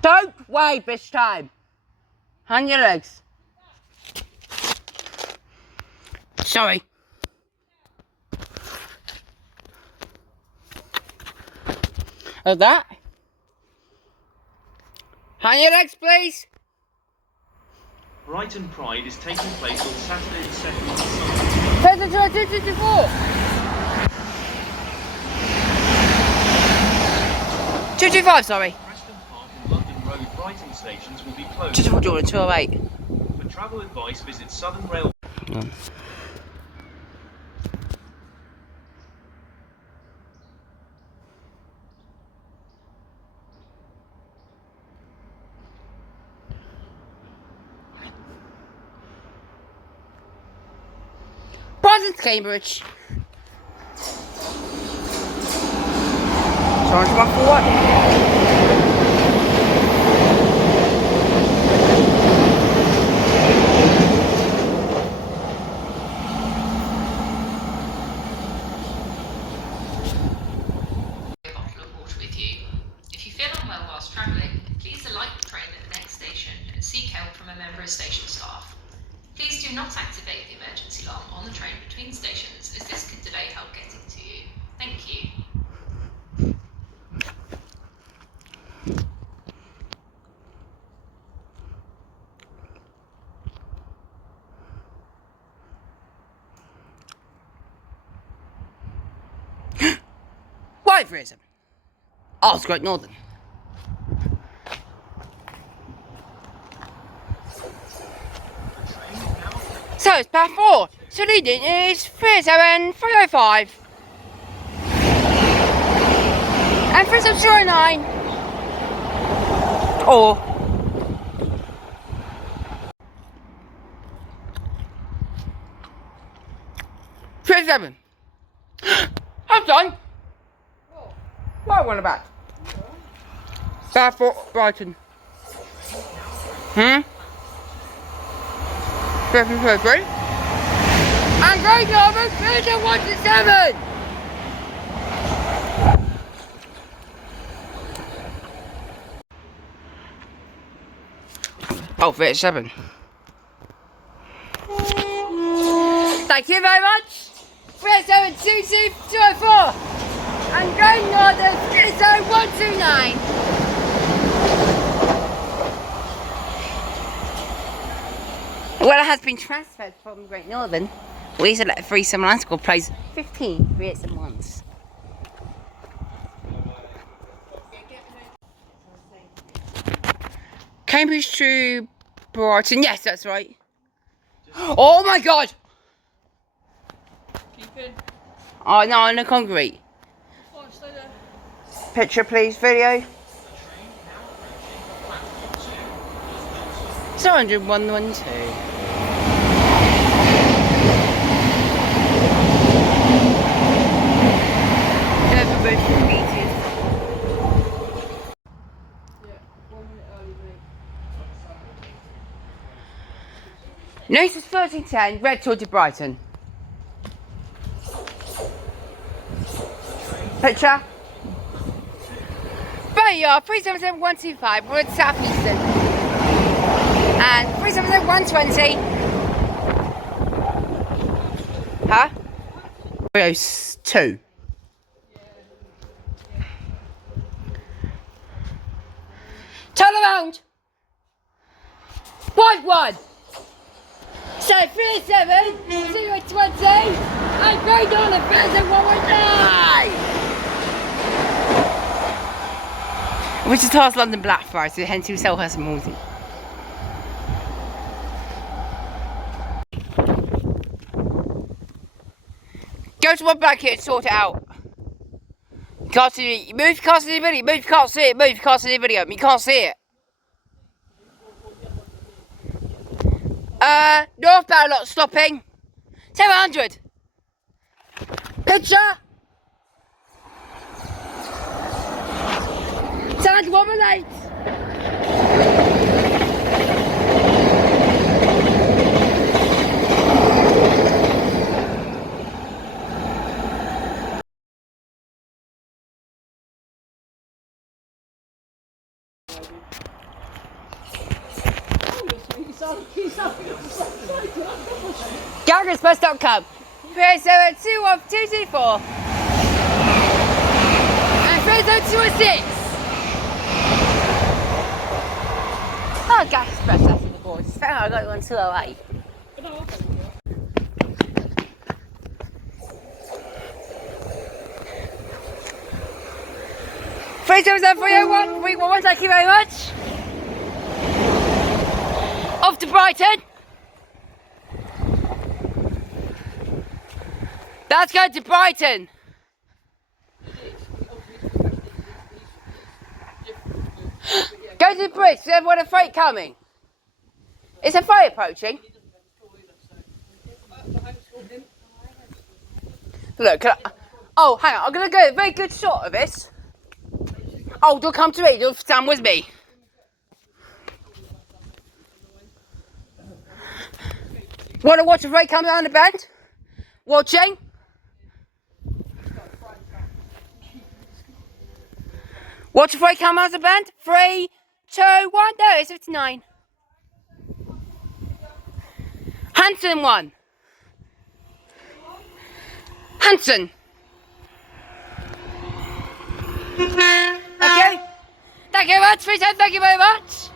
Don't wait this time. On your legs. Sorry. Like that. On your legs, please. Brighton Pride is taking place on Saturday the 2nd of December. 225, sorry. Preston Park and London Road Brighton stations will be closed. 208. For travel advice, visit Southern Rail. Brighton to Cambridge. Charge 141. Seek help from a member of station staff. Please do not activate the emergency alarm on the train between stations, as this could delay help getting to you. Thank you. Wait for it. Oh, it's Great Northern. So it's path 4. So leading is 37305. And 3709. Or 37. I'm done. What one about? Path 4 Brighton. 333. And Great Northern 317. Oh, 37. Thank you very much. 37224. And Great Northern 30129. Well, it has been transferred from Great Northern. We used to let 379 school plays 15 3/8 and 1s. Cambridge to Brighton. Yes, that's right. Oh my God! Keeping. Oh no, on the concrete. Picture, please. Video. 70112. Next is 1310, Red Tour to Brighton. Picture. There you are, 377125, we're at South Eastern. And 377120. Huh? 302. Turn around. 1-1. So 37-020. And Great Northern 119. Which is past London Blackfriars, so hence we sell her some Malty. Go to one back here and sort it out. You can't see it. Move, you can't see the video. Move, you can't see it. Move, you can't see the video. You can't see it. Northbound lot stopping. 700. Picture. 718. Garagensbus.com 3721224 and 30206. Oh, Garagensbus, that's in the board. I got you on 208. Three 301 311, thank you very much. Off to Brighton. That's going to Brighton. Go to the bridge, there's one a freight coming. Is a freight approaching? Look, oh, hang on, I'm going to get a very good shot of this. Oh, don't come to me, you'll stand with me. Want to watch a freight come down the bend? Watching? Watch a freight come down the bend? 3, 2, 1, there it is, 59. Hanson 1. Hanson. Okay. Thank you very much, thank you very much.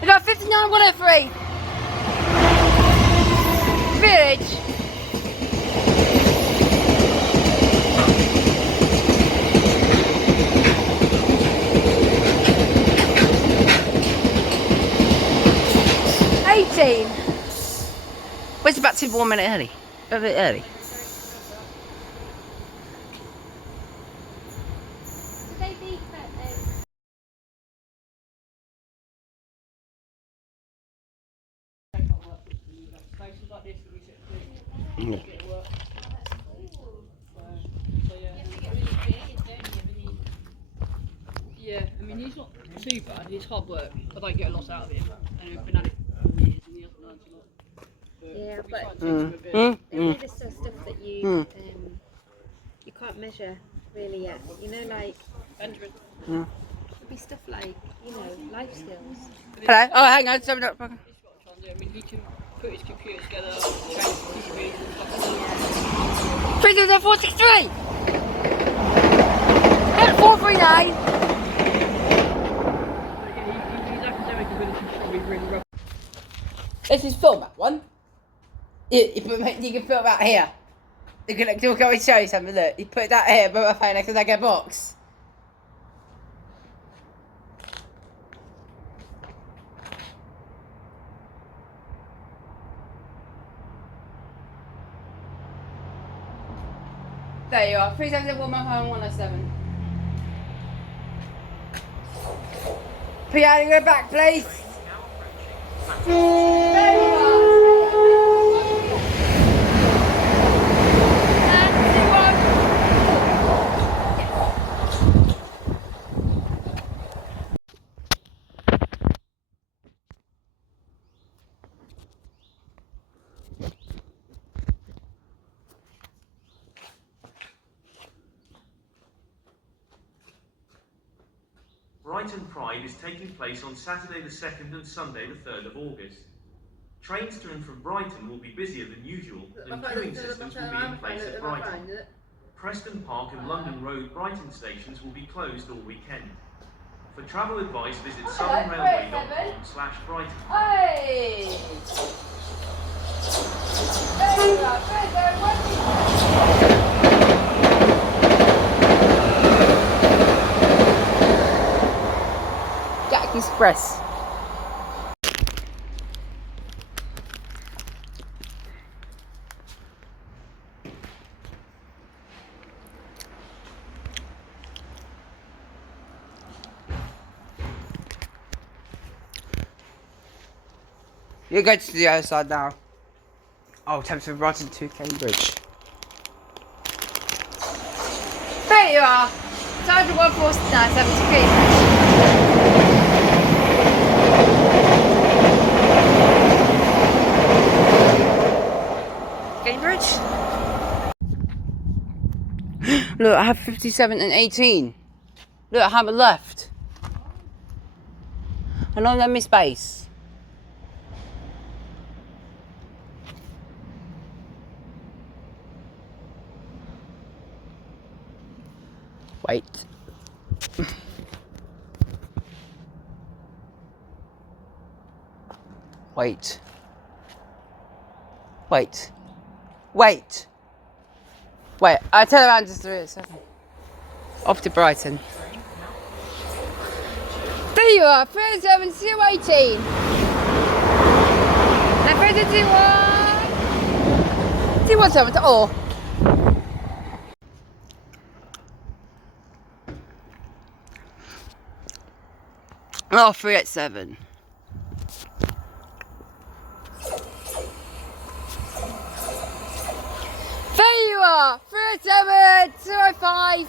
We got 59 103. Village. Where's about 2 1 minute early? A bit early. Yeah, I mean he's not too bad, it's hard work. I don't get a lot out of him. And we've been at it for 4 years and he hasn't learned a lot. Yeah, but Mm. there's still stuff that you can't measure really yet. You know, like Benjamin. it'd be stuff like, you know, life skills. Hello? Oh, hang on, sorry, not. He's got to try and do. I mean he can put his computer together, change the TV and stuff like that. 3,463! 439! His academic ability is probably really rough. This is film, that one. You can film that here. You can go and show you something, look. You put that here, put my phone next to like a box. There you are, 371 Piano, go back, please. There you are. Brighton Pride is taking place on Saturday the 2nd and Sunday the 3rd of August. Trains to and from Brighton will be busier than usual, and queuing systems will be in place at Brighton. Preston Park and London Road Brighton stations will be closed all weekend. For travel advice, visit southernrailway.com/Brighton. Hey! Jack Express. You go to the other side now. Oh, time for Brighton to Cambridge. There you are. Time to 149.73. Cambridge. Look, I have 57 and 18. Look, I haven't left. And I let me space. Wait. Wait. Wait. Wait. Wait, I'll turn around just a second. Off to Brighton. There you are, 37 to 18. And 32 1. 7 to all. Oh, 387. There you are, 387 205.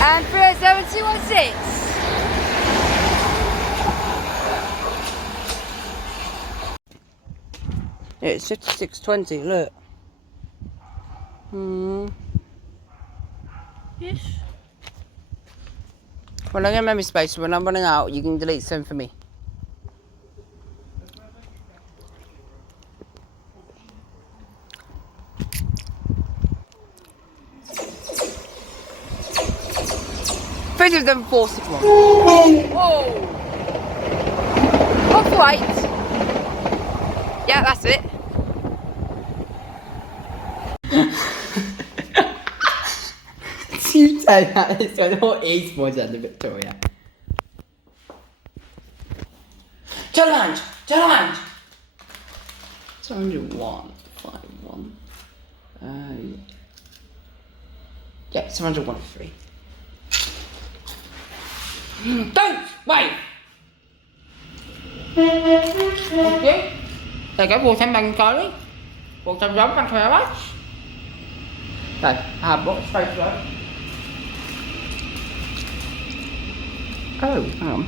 And 387 216. It's 56.20, look. Yes. When I get memory space, when I'm running out, you can delete some for me. Three of them 461. Whoa! Off white. Yeah, that's it. You say that it's going to east more than the Victoria. Challenge! Challenge! 201, 51. Yeah, 701, 3. Don't! Wait! Thank you. There you go, 410 Charlie. 410 John, thank you very much. So, I have what space right? Oh, hang on.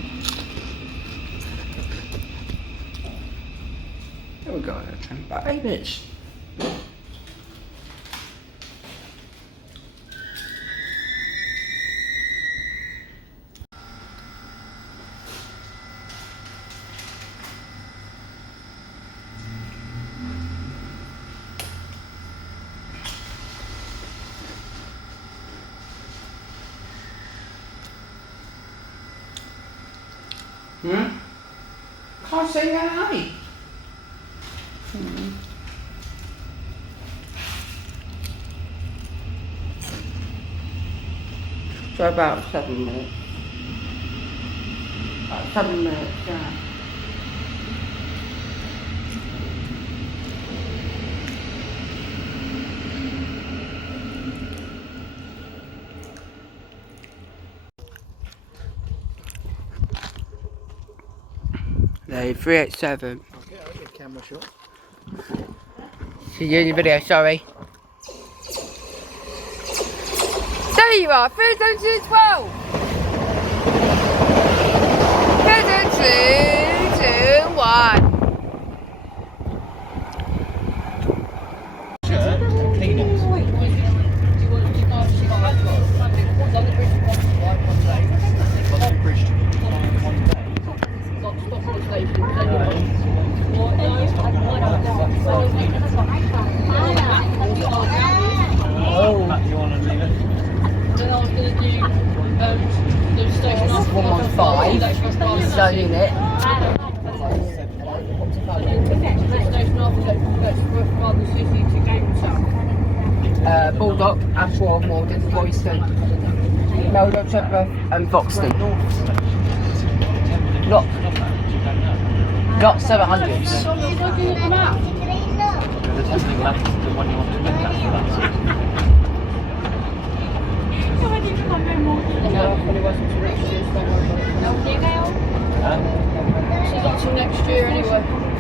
There we go, turn back 8 bits. Can't say that high. For about 7 minutes. About 7 minutes, yeah. No, 387. Okay, I'll get camera shot. See you in the video, sorry. There you are, 37212. 37221. Unit. Bulldog, Ashwell, Morden, Royston, Melbourne, Shepherd, and Foxton. Not 700s. There's something left, the one you want to look at, No, when it wasn't to reach this, don't worry about it. not till next year anyway.